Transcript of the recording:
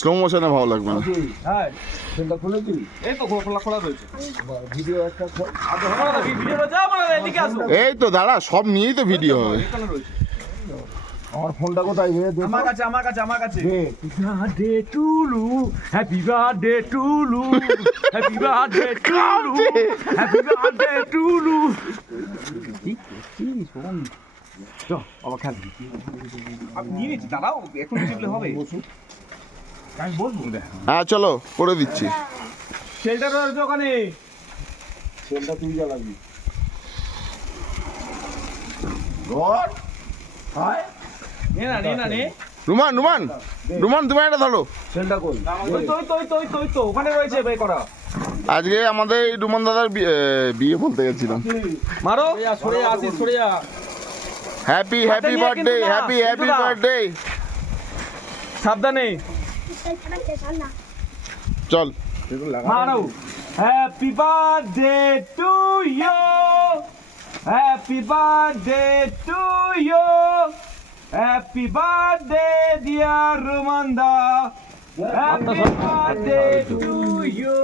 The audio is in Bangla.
স্লো মোশনে ভালো লাগবে না। এই তো দাঁড়া, সব নিয়েই তো ভিডিও হবে। আমার ফোনটা কোথায়? আমার কাছে বার্থডে টু লু, হ্যাপি বার্থডে টু লু, হ্যাপি বার্থডে টু লু, হ্যাপি বার্থডে টু লু। কি শোন বাবা খান আমি নিয়ে নিচ্ছি, দাঁড়াও এখন চিপলে হবে। আমি বলবো হ্যাঁ চলো করে দিচ্ছি। শেল্টার রয়েছে ওখানে, সেলটা তুই জ্বালাবি। ঘর হায় নে রুমান রুমান রুমান তুমি এটা ধরো। সেলটা কই? তো ওখানে রয়েছে বের করা। আজকে আমাদের এই রুমান দাদার বিয়ে বলতে গেছিলাম। মারো সরে আসি, সরে যা। Happy happy birthday, happy happy birthday. সাবধানে চল মারো। Happy birthday to you, happy birthday to you, happy birthday dear Rumanda, happy birthday to you.